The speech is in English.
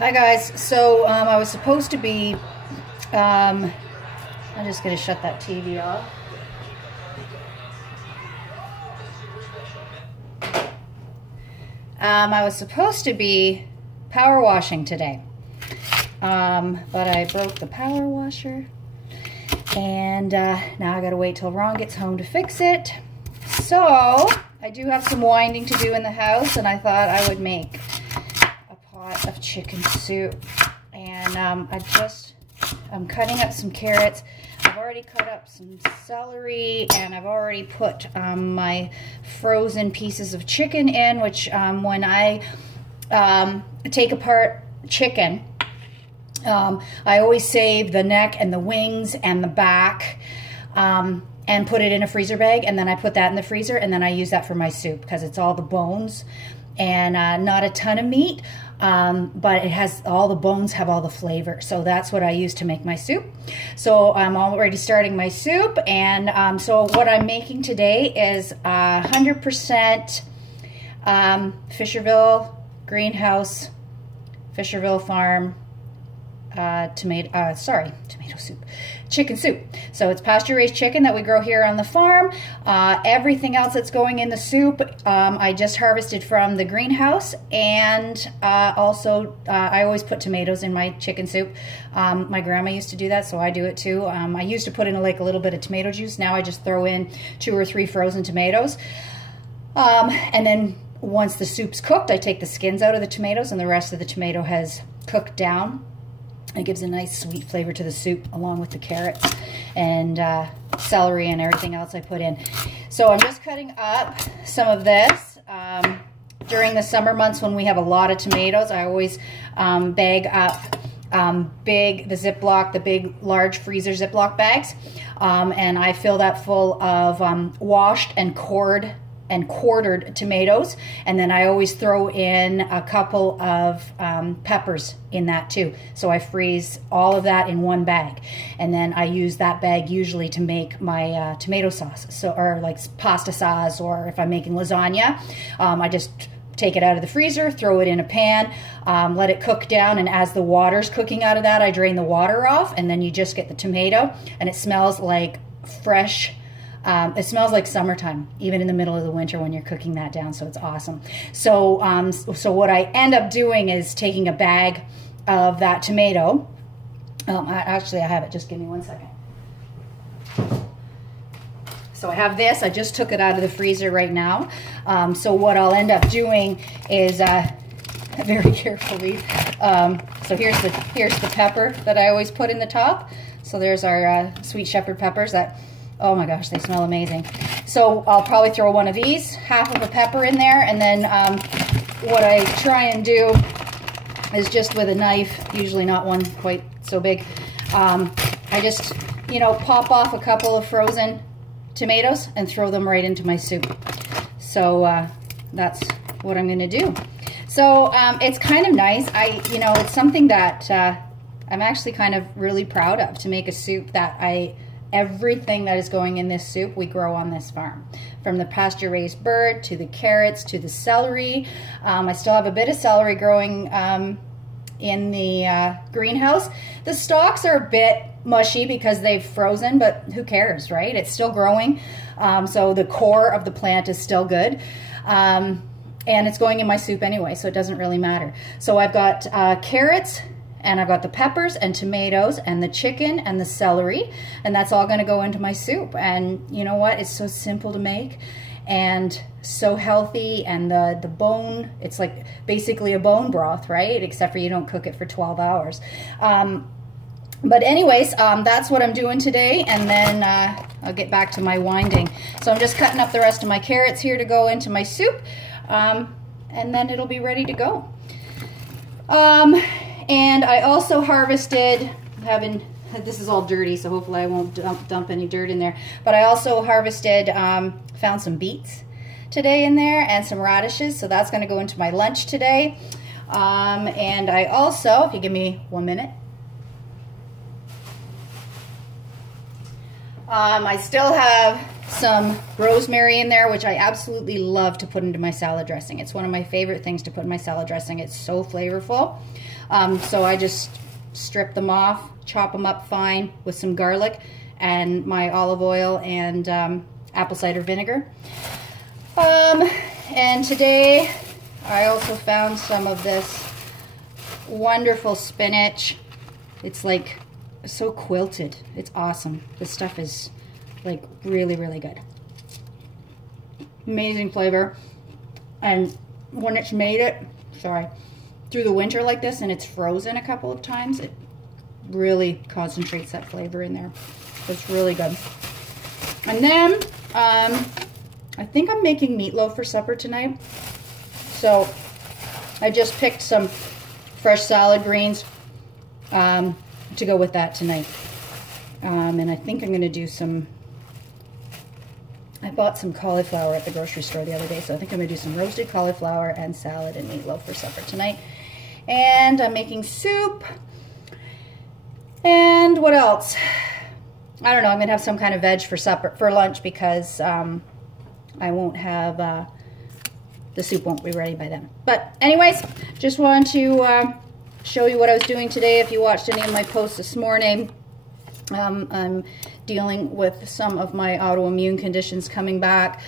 Hi guys, so I was supposed to be, I'm just going to shut that TV off. I was supposed to be power washing today, but I broke the power washer, and now I got to wait till Ron gets home to fix it. So I do have some winding to do in the house, and I thought I would make of chicken soup. And I'm cutting up some carrots. I've already cut up some celery, and I've already put my frozen pieces of chicken in, which when I take apart chicken, I always save the neck and the wings and the back and put it in a freezer bag, and then I put that in the freezer, and then I use that for my soup because it's all the bones and not a ton of meat. But it has all the bones, have all the flavor. So that's what I use to make my soup. So I'm already starting my soup. And so what I'm making today is 100% Fisherville greenhouse, Fisherville farm tomato soup, chicken soup. So it's pasture-raised chicken that we grow here on the farm. Everything else that's going in the soup, I just harvested from the greenhouse, and also I always put tomatoes in my chicken soup. My grandma used to do that, so I do it too. I used to put in like a little bit of tomato juice. Now I just throw in 2 or 3 frozen tomatoes, and then once the soup's cooked, I take the skins out of the tomatoes, and the rest of the tomato has cooked down. It gives a nice sweet flavor to the soup, along with the carrots and celery and everything else I put in. So I'm just cutting up some of this. During the summer months when we have a lot of tomatoes, I always bag up the big large freezer Ziploc bags, and I fill that full of washed and quartered tomatoes, and then I always throw in a couple of peppers in that too. So I freeze all of that in one bag, and then I use that bag usually to make my tomato sauce, or like pasta sauce, or if I'm making lasagna, I just take it out of the freezer, throw it in a pan, let it cook down, and as the water's cooking out of that, I drain the water off, and then you just get the tomato, and it smells like fresh. It smells like summertime, even in the middle of the winter when you're cooking that down, so it's awesome. So, so what I end up doing is taking a bag of that tomato. Actually, I have it. Just give me 1 second. So I have this. I just took it out of the freezer right now. So what I'll end up doing is very carefully. So here's the pepper that I always put in the top. So there's our sweet shepherd peppers that. Oh my gosh, they smell amazing. So I'll probably throw one of these, half of a pepper in there, and then what I try and do is just with a knife, usually not one quite so big, I just, pop off a couple of frozen tomatoes and throw them right into my soup. So that's what I'm gonna do. So it's kind of nice. It's something that I'm actually kind of really proud of, to make a soup that everything that is going in this soup we grow on this farm, from the pasture-raised bird to the carrots to the celery. I still have a bit of celery growing in the greenhouse. The stalks are a bit mushy because they've frozen, but who cares, right? It's still growing, so the core of the plant is still good. And it's going in my soup anyway, so it doesn't really matter. So I've got carrots, and I've got the peppers and tomatoes and the chicken and the celery, and that's all gonna go into my soup. And you know what? It's so simple to make and so healthy, and the bone, it's like basically a bone broth, right? Except for you don't cook it for 12 hours. But anyways, that's what I'm doing today, and then I'll get back to my winding. So I'm just cutting up the rest of my carrots here to go into my soup, and then it'll be ready to go. And I also harvested, this is all dirty, so hopefully I won't dump any dirt in there, but I also harvested, found some beets today in there and some radishes, so that's going to go into my lunch today. And I also, if you give me 1 minute, I still have some rosemary in there, which I absolutely love to put into my salad dressing. It's one of my favorite things to put in my salad dressing. It's so flavorful. So I just strip them off, chop them up fine with some garlic and my olive oil and apple cider vinegar. And today I also found some of this wonderful spinach. It's like so quilted. It's awesome. This stuff is like really, really good. Amazing flavor. And when it's made it, through the winter like this and it's frozen a couple of times, it really concentrates that flavor in there. It's really good. And then I think I'm making meatloaf for supper tonight. So I just picked some fresh salad greens to go with that tonight. And I think I'm going to do some, I bought some cauliflower at the grocery store the other day, so I think I'm going to do some roasted cauliflower and salad and meatloaf for supper tonight. And I'm making soup. And what else? I don't know. I'm going to have some kind of veg for supper, for lunch, because I won't have, the soup won't be ready by then. But anyways, just wanted to show you what I was doing today. If you watched any of my posts this morning, I'm dealing with some of my autoimmune conditions coming back.